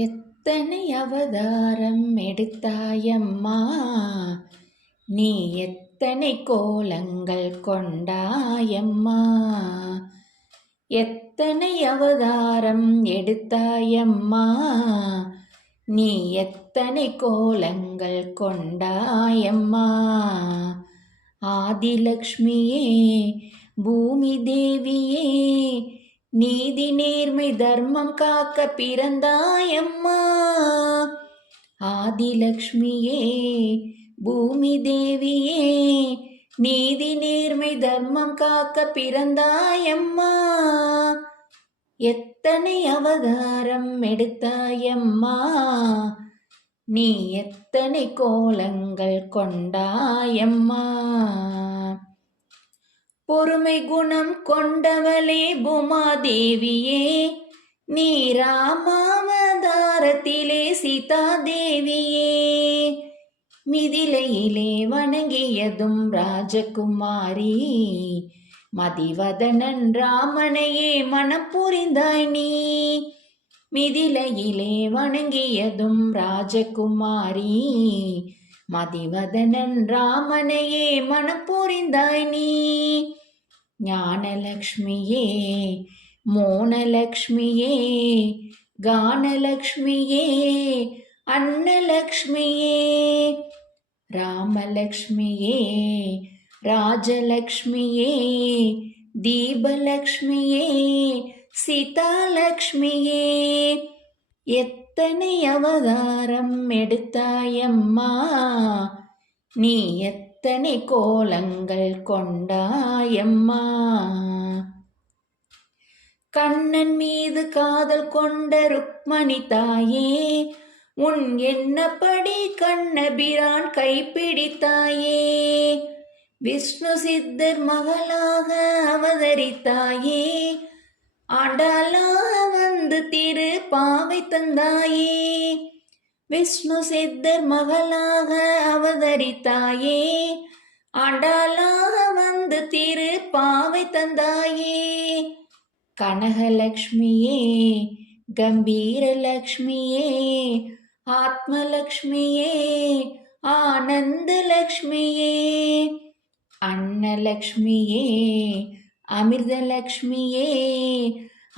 எத்தனை அவதாரம் எடுத்தாயம்மா? நீ எத்தனை கோலங்கள் கொண்டாயம்மா? எத்தனை அவதாரம் எடுத்தாயம்மா? நீ எத்தனை கோலங்கள் கொண்டாயம்மா? ஆதிலக்ஷ்மியே பூமி தேவியே நீதி நேர்மை தர்மம் காக்க பிறந்தாயம்மா. ஆதிலக்ஷ்மியே பூமி தேவியே நீதி நேர்மை தர்மம் காக்க பிறந்தாயம்மா. எத்தனை அவதாரம் எடுத்தாயம்மா. நீ எத்தனை கோலங்கள் கொண்டாயம்மா. பொறுமை குணம் கொண்டவளே பூமாதேவியே நீ ராமாவதாரத்திலே சீதா தேவியே மிதிலையிலே வணங்கியதும் ராஜகுமாரி மதிவதனன் ராமனையே மனம் புரிந்தாய் நீ. மிதிலையிலே வணங்கியதும் ராஜகுமாரி மதிவதனன் ராமனையே மனம் புரிந்தாய் நீ. ஞானலக்ஷ்மியே மோனலக்ஷ்மியே கானலக்ஷ்மியே அன்னலக்ஷ்மியே. ராமலக்ஷ்மியே ராஜலக்ஷ்மியே தீபலக்ஷ்மியே சீதாலக்ஷ்மியே. எத்தனை அவதாரம் எடுத்தாயம்மா. நீ எத்தனை கோலங்கள் கொண்டாயம்மா. கண்ணன் மீது காதல் கொண்ட ருக்மணி தாயே உன் என்னப்படி கண்ணபிரான் கைப்பிடித்தாயே. விஷ்ணு சித்தர் மகளாக அவதரித்தாயே ஆண்டாளாக திரு பாவை தந்தாயே. விஷ்ணு சித்தர் மகளாக அவதரித்தாயே. ஆண்டாளாக வந்து திரு பாவை தந்தாயே. கனகலக்ஷ்மியே கம்பீரலக்ஷ்மியே ஆத்மலக்ஷ்மியே ஆனந்தலக்ஷ்மியே. அன்னலக்ஷ்மியே அமிர்தலக்ஷ்மியே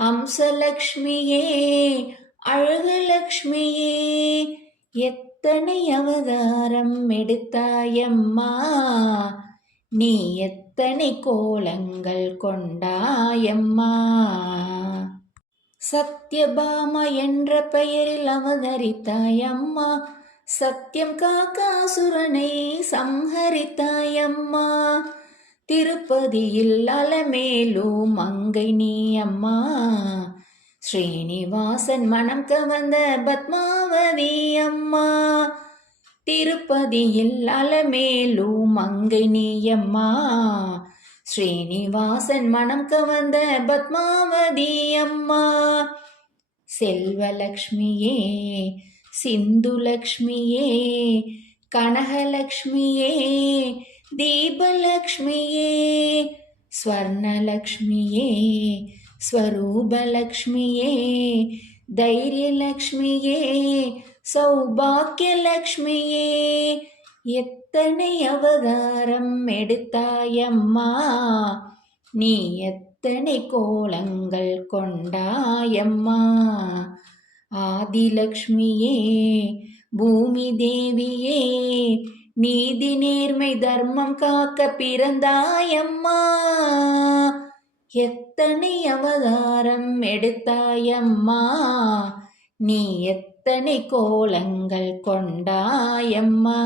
அம்சலக்ஷ்மியே அழகு லக்ஷ்மியே எத்தனை அவதாரம் எடுத்தாயம்மா? நீ எத்தனை கோலங்கள் கொண்டாயம்மா? சத்யபாமா என்ற பெயரில் அவதரித்தாயம்மா. சத்தியம் காக்காசுரனை சம்ஹரித்தாயம்மா. திருப்பதியில் அலமேலு மங்கை நீ அம்மா. ஸ்ரீனிவாசன் மனம் கவர்ந்த பத்மாவதி அம்மா. திருப்பதியில் அலமேலு மங்கை நீ அம்மா. ஸ்ரீனிவாசன் மனம் கவர்ந்த பத்மாவதி அம்மா. செல்வலக்ஷ்மியே சிந்துலக்ஷ்மியே கனகலக்ஷ்மியே தீபலக்ஷ்மியே ஸ்வர்ணலக்ஷ்மியே ஸ்வரூபலக்ஷ்மியே தைரியலக்ஷ்மியே சௌபாக்கியலக்ஷ்மியே. எத்தனை அவதாரம் எடுத்தாயம்மா? நீ எத்தனை கோலங்கள் கொண்டாயம்மா? ஆதிலக்ஷ்மியே பூமி தேவியே நீதி நேர்மை தர்மம் காக்க பிறந்தாயம்மா. எத்தனை அவதாரம் எடுத்தாயம்மா. நீ எத்தனை கோலங்கள் கொண்டாயம்மா.